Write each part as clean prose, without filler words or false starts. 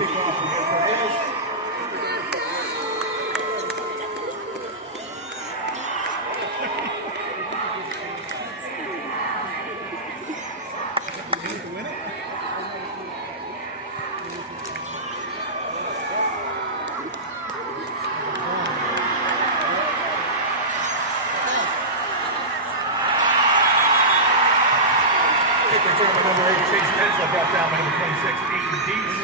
kickoff from Newport News. Return by number 8, Chase Tesla, brought down by number 26, Aiden Dees.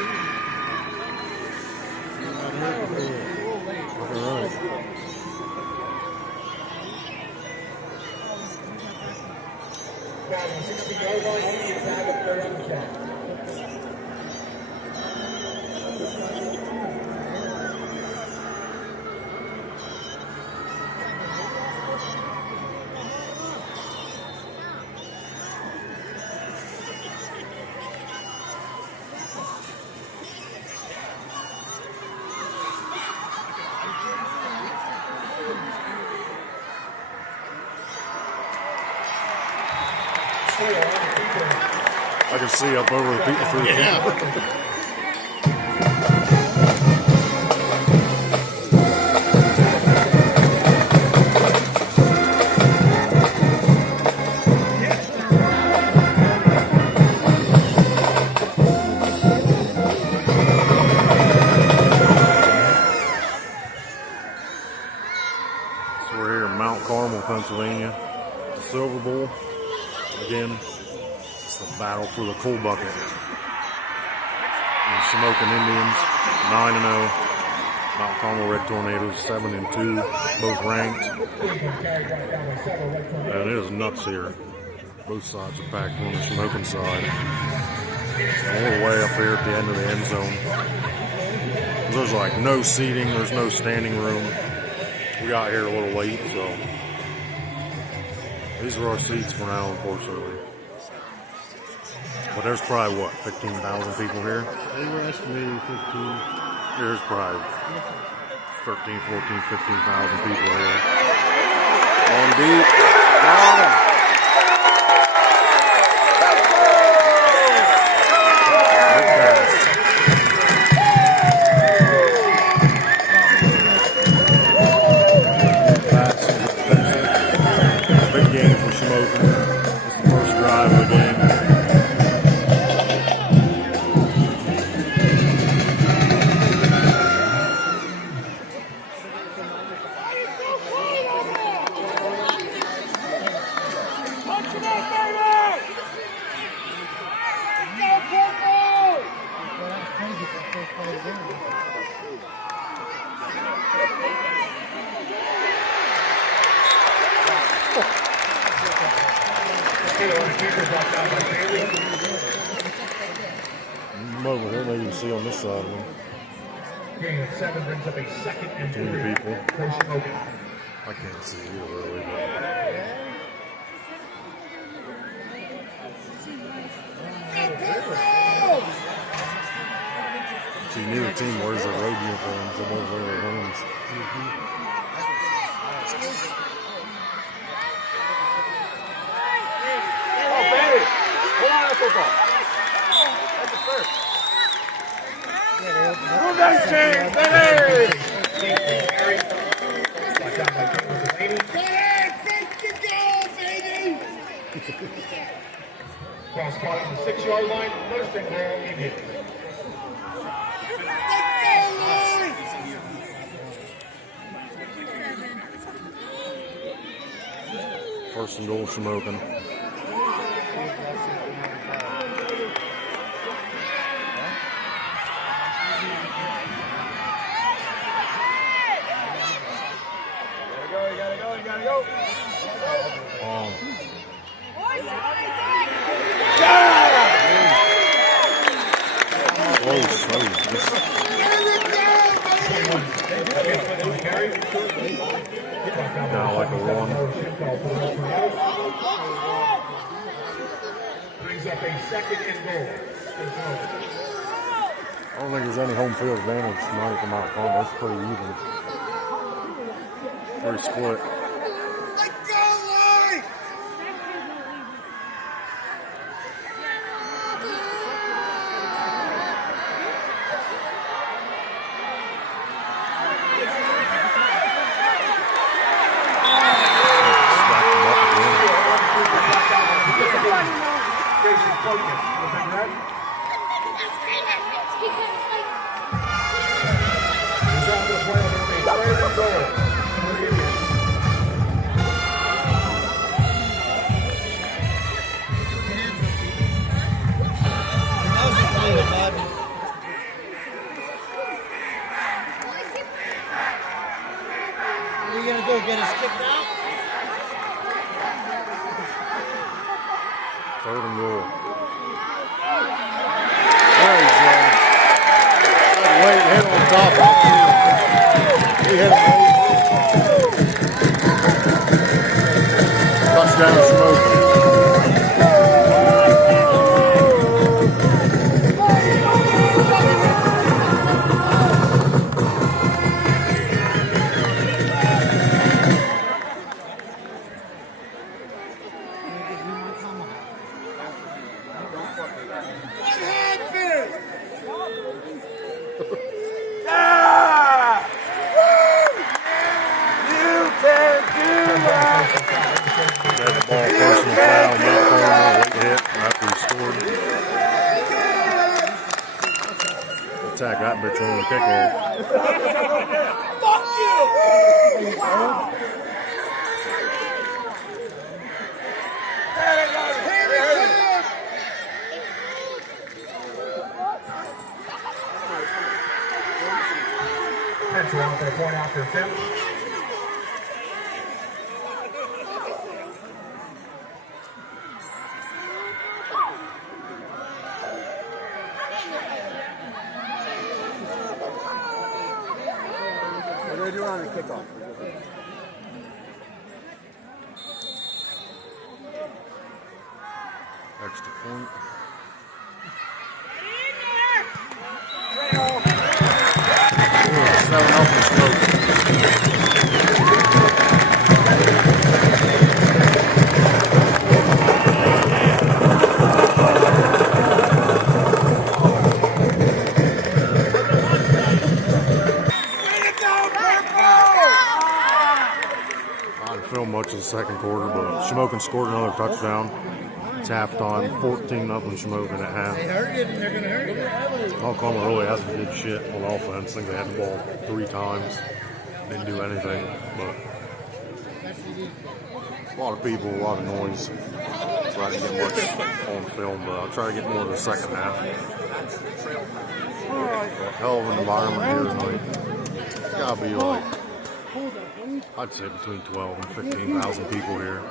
Crowd on 60-yard line, only a tag of 30 on the catch. I can see up over the people through the camera. So we're here in Mount Carmel, Pennsylvania, the Silver Bowl. Again, it's the battle for the coal bucket. The Shamokin Indians, 9-0. Mount Carmel Red Tornadoes, 7-2. Both ranked. And it is nuts here. Both sides are packed on the Shamokin side. And we're way up here at the end of the end zone. There's like no seating, there's no standing room. We got here a little late, so these are our seats for now, unfortunately. But there's probably, what, 15,000 people here? They were estimating 15. There's probably 13, 14, 15,000 people here. On deep. Got him. Big pass. Big game for Shamokin. It's the first drive of the game. I'm over here, maybe you can see on this side of them. Gain of 7 brings up a second and 3. People. For Shamokin. I can't see it really, but see, neither team wears their road uniforms. They both wear their homes. Oh, baby! Hold on that football. That's the first. Move that chain, baby! Cross caught on the 6-yard line, first and goal, Indians. First and goal, Shamokin. You gotta go. Kind of like a one. Brings up a second and goal. I don't think there's any home field advantage tonight from Mount Carmel. It's pretty even. Pretty split. Jason Focus for the red. He's out to the play. It'll be third and goal for the Indians. What are you gonna do? Get us kicked out? Third and goal. There he's that late hit on top of him. He hit him late. Touchdown, Smoke. Attack that bitch on the kickoff. Fuck you! That's one for the point after attempt. What do they do on the kickoff? Extra point. Seven up and Smoke. I didn't film much of the second quarter, but Shamokin scored another touchdown. It's halftime, 14-0 Shamokin at half. They hurt it and they're gonna hurt it. Oklahoma really hasn't did shit on offense. I think they had the ball 3 times. Didn't do anything, but a lot of people, a lot of noise. So I didn't get much on film, but I'll try to get more of the second half. Hell of an environment here tonight. It's gotta be like, I'd say between 12 and 15,000 people here.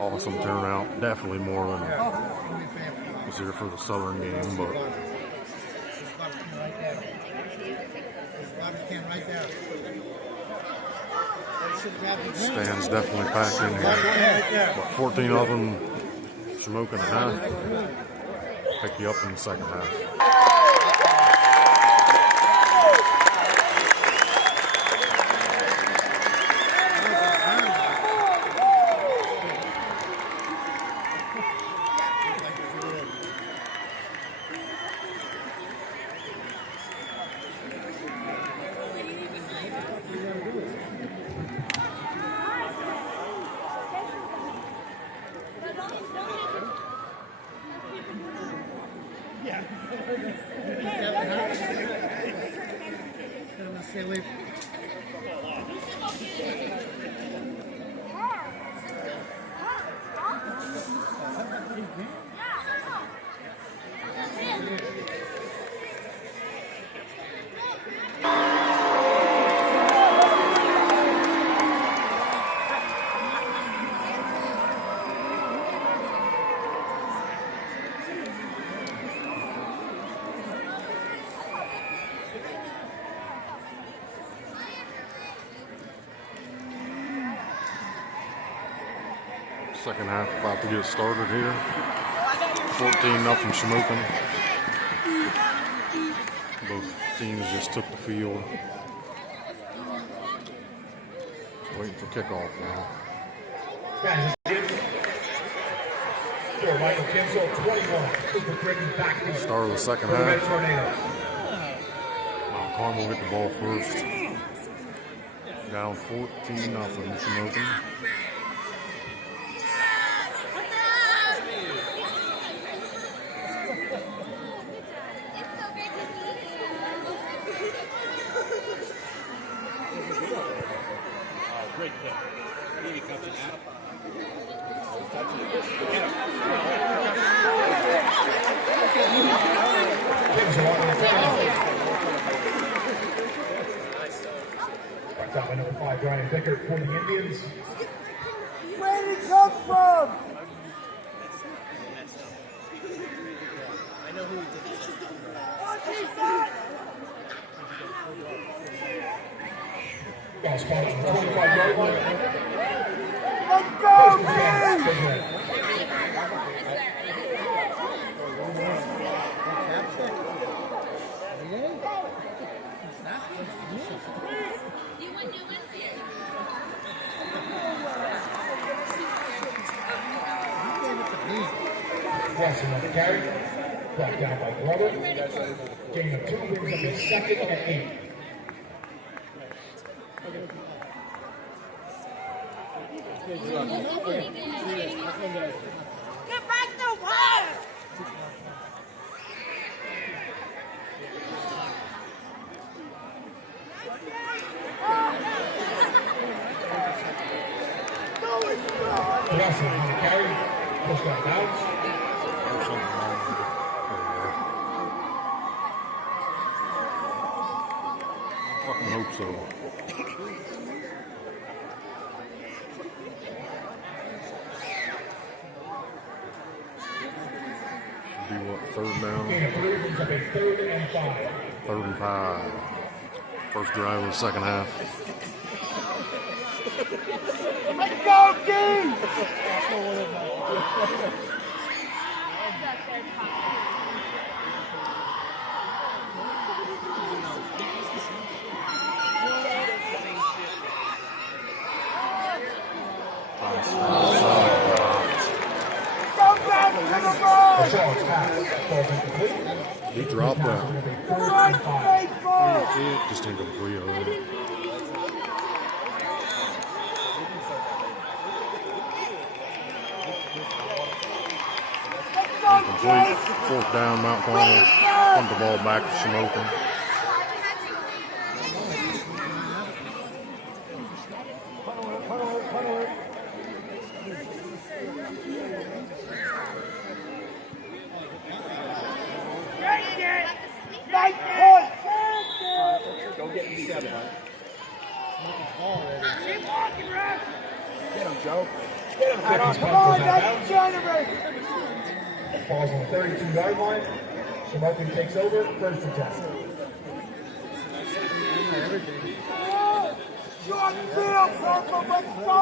Awesome turnout. Definitely more than was here for the Southern game, but stands definitely packed in here. But 14 of them, Shamokin a half. Pick you up in the second half. Stay away. Second half about to get started here. 14-0 Shamokin. Both teams just took the field. Waiting for kickoff now. Start of the second half. Mount Carmel get the ball first. Down 14-0 Shamokin. Right top by number 5, Ryan Pickard for the Indians. Where did he come from? Ball spotted from the 25-yard line. Let's go, man! Big hit. Wesson on the carry. Brought down by Glover. Gain of 2 brings up a second and 8. Get back to work! Wesson on the carry. Pushed out of bounds. There's something wrong with it. There you go. I fucking hope so. Should be what, third down? Gain of 3 brings up a 3rd and 5. 3rd and 5. First drive of the second half. Let's go, King! Go back to the ball! Rashard's pass falls incomplete. He dropped that. Run, baseball! Just incomplete already. Incomplete. 4th down, Mount Carmel. Punt the ball back to Shamokin. Nice point! Go get me 7. Keep walking, Rex! Get him, Joe. Get him, Adam. Come on, that's generous! Falls on the 32-yard line. Shamokin takes over. 1st and 10. Short field, Circle, let's go!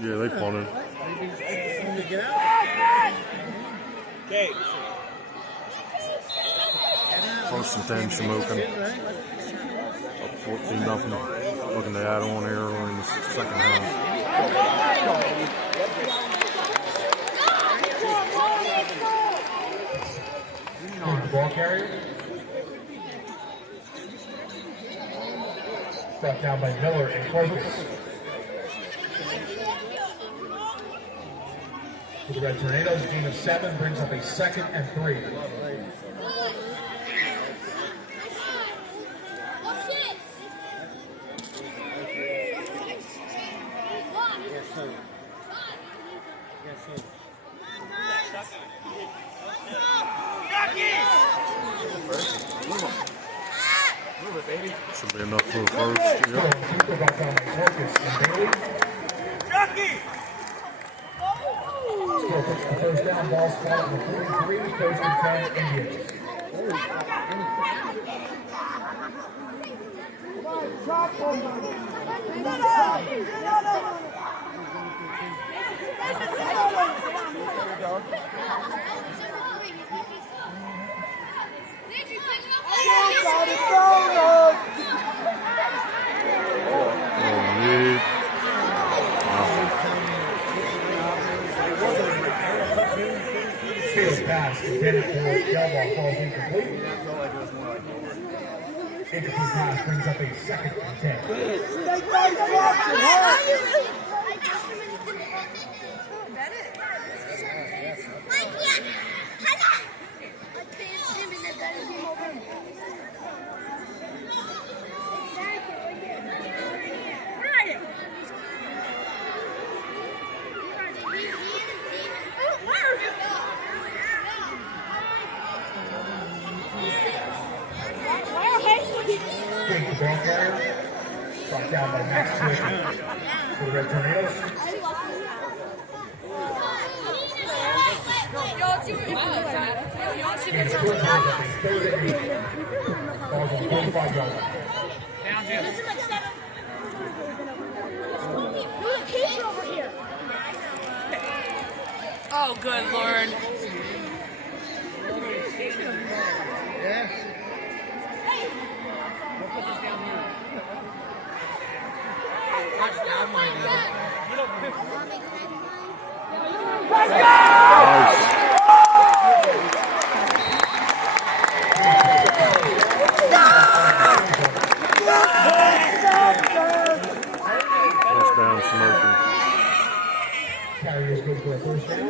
Yeah, they punted. Okay. 1st and 10, Shamokin. Up 14-0. Looking to add on here in the second half. The ball carrier. Brought down by Miller and Clovis. For the Red Tornadoes, gain of 7 brings up a 2nd and 3. Move it, baby. Should be enough for the first. Brought Yep. down by Marcus and Bailey. Chucky! Still puts the 1st down. Ball spot on the 43. 1st and 10 Indians. Drop one, Field pass intended for Delball falls incomplete. Incomplete pass brings up a 2nd and 10. Fake the ball carrier. Brought down by Max Swift for the Red Tornadoes. And score brings up a 3rd and 8. Ball's on the 45-yard line. Oh, good Lord. First down, Smoking. Carriers good for a first down.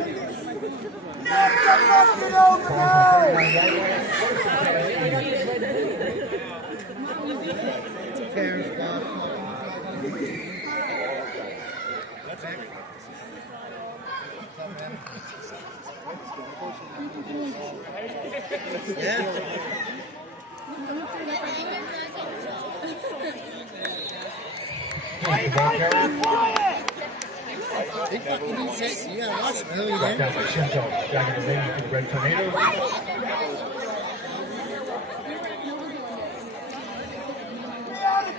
They fucking need six. You gotta watch them early Brought then. down by Shinto. Dragging the lady to the Red Tornadoes.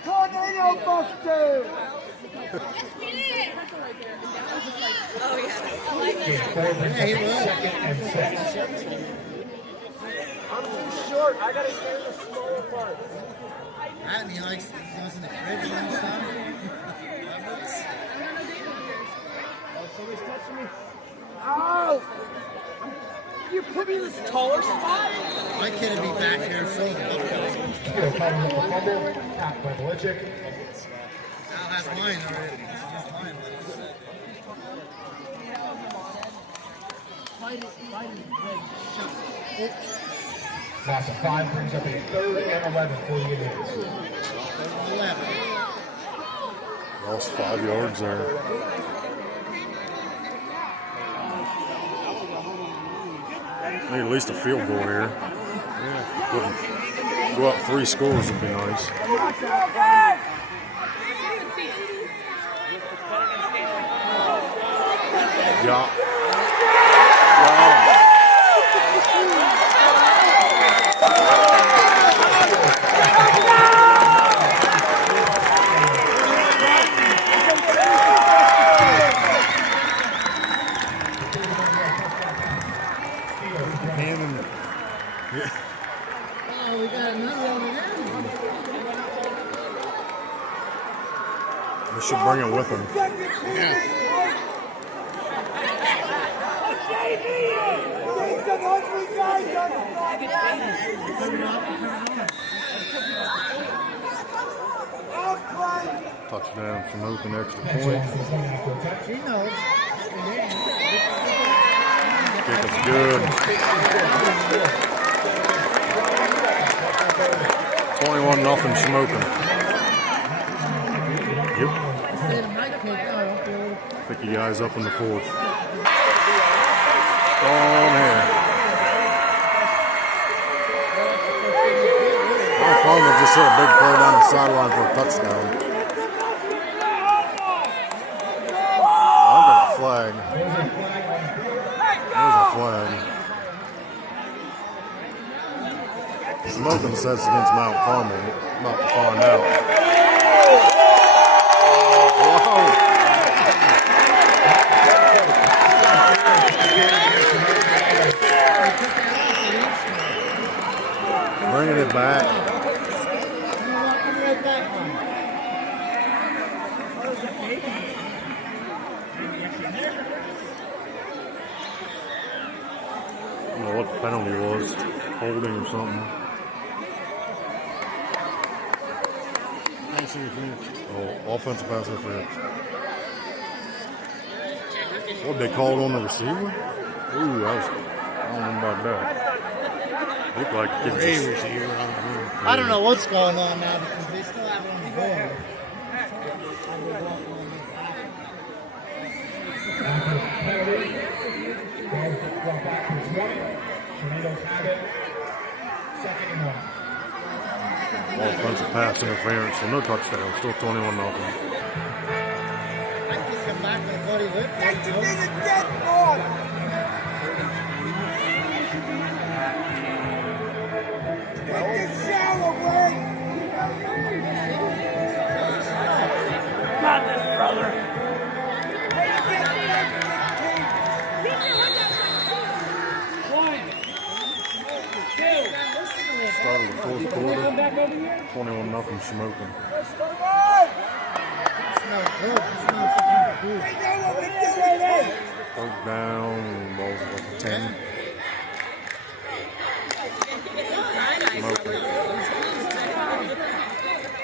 Tornado Buster! Gain 4 brings up a 2nd and 6. I'm too short. I gotta stay in the smaller part. That and he likes he goes in the fridge and stuff. Somebody's touching me. Ow! You put me in this taller spot? My kid would be back here soon. Still fighting up the fumble. Tapped by Belichick. Al has mine already. He's mine. Loss of 5 brings up a 3rd and 11 for the Indians. 11. Lost 5 yards there. Need at least a field goal here. Go up 3 scores would be nice. Yeah. Oh, we got another one here. They should bring it with them. Touchdown from Open, extra point. He knows. Kick is good. 21-0 Smoking. Yep. Pick you guys up in the 4th. On here. Palmer just hit a big play down the sideline for a touchdown. I got a flag. There's a flag. Smoking says against Mount Carmel. About to find out. Whoa. Bringing it back. I don't know what the penalty was. Holding or something. Oh, offensive pass interference. What they called on the receiver? Ooh, that was, I don't know about that. Looked like it just, I don't know what's going on now because they still have it on the board. Ball back to 20. Tornadoes have it. 2nd and 1. Offensive pass interference, so no touchdown. Still 21-0. I can come back with Buddy Whitfield. Not this, brother. Start of the fourth quarter. 21-0 Shamokin. Third down, balls like 10. Shamokin.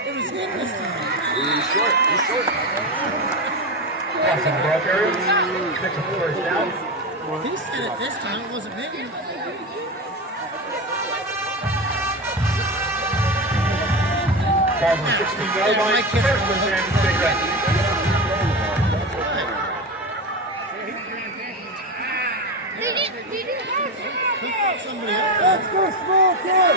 He's short. Passing ball carrier. 6 first down. He said it this time, it wasn't me. Ball from 16-yard line. First and 10. Take that. Somebody else. Let's go, small kid.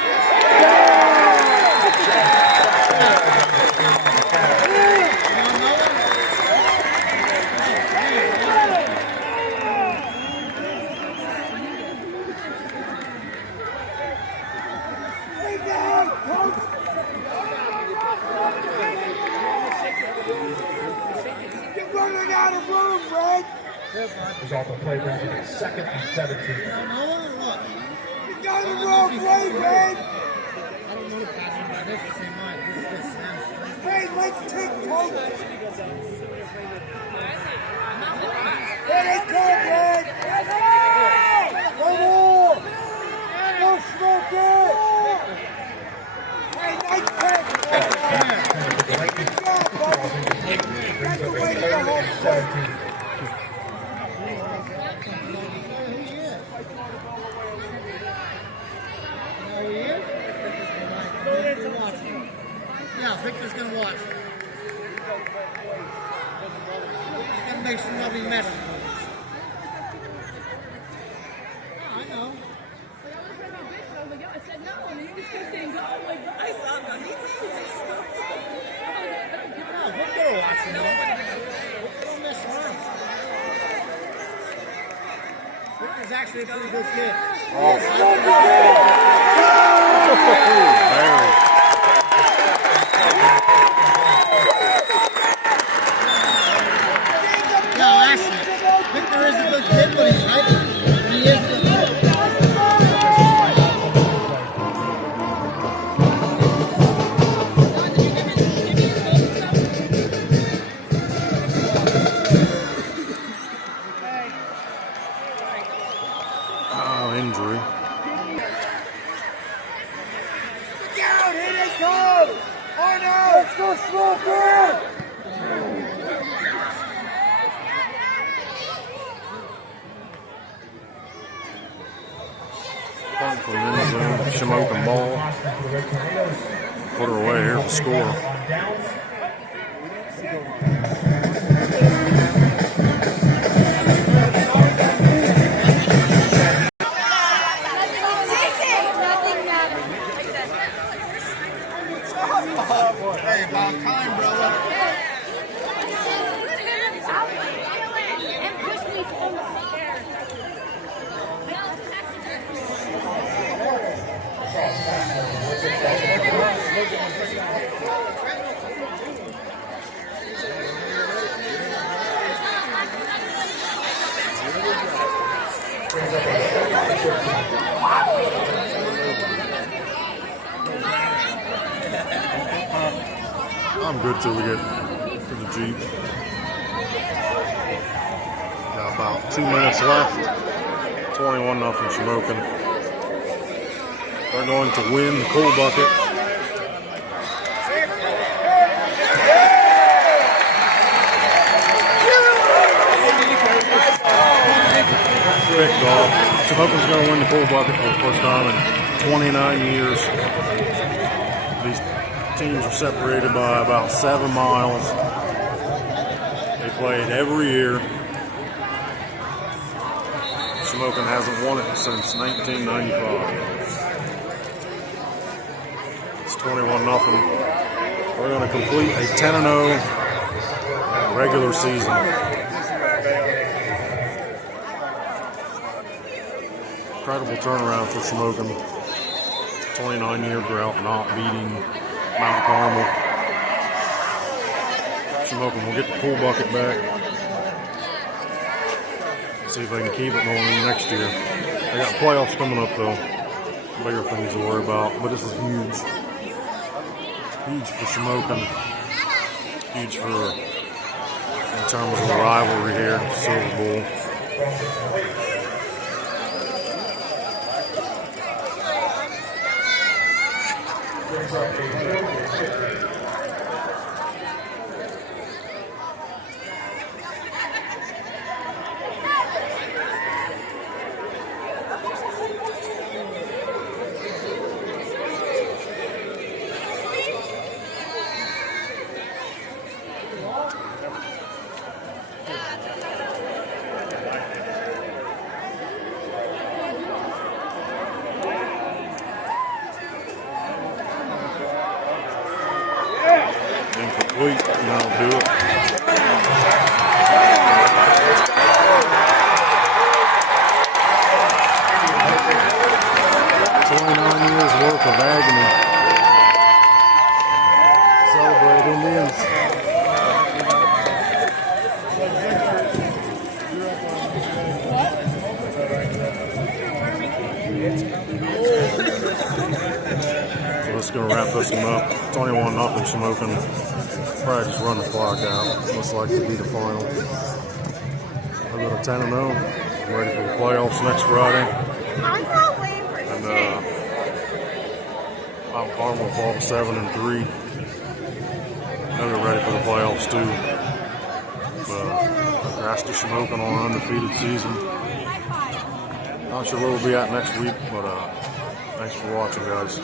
You're running out of room, Red. Result of play brings it 2nd and 17. You got the wrong way, Red. I don't know the passing, but this is the same line. This is Sam. Hey, let's take Coach. Here they come, Red. One more. Go smoke it. Hey, nice pass. Good job, buddy. That's the way to go home. 17. Yeah, Victor's gonna watch. He's gonna make some lovely messes. I know. I said no, and you just kept saying go. Like, I saw them. No, Victor will watch him. Don't mess around. Victor's actually a pretty good kid. Barry. No, actually, Victor is a good kid, but he's right. He is a good kid. Injury. Down, here they come. Oh no. Let's go, smoke it. Punt from the end zone. Shamokin ball. Put her away here to score. Hey, about time, brother. I'm good till we get to the Jeep. Got about 2 minutes left. 21-0 Shamokin. They're going to win the coal bucket. Picked off. Shamokin's going to win the coal bucket for the first time in 29 years. These teams are separated by about 7 miles. They played every year. Shamokin hasn't won it since 1995. It's 21-0. We're going to complete a 10-0 regular season. Incredible turnaround for Shamokin. 29-year drought not beating Mount Carmel. Shamokin will get the pool bucket back. See if they can keep it going next year. They got playoffs coming up though. Bigger things to worry about. But this is huge. Huge for Shamokin. Huge for in terms of the rivalry here, Silver Bowl. Incomplete, and that'll do it. Years worth of agony. Celebrate Indians. So let's go wrap this one up. 21-0 Shamokin. Probably just run the clock out. Looks like to be the final. We're going to 10-0. Ready for the playoffs next Friday. And Mount Carmel fall to 7-3. Now they're ready for the playoffs too. But congrats to Shamokin on an undefeated season. Not sure where we'll be at next week, but thanks for watching, guys.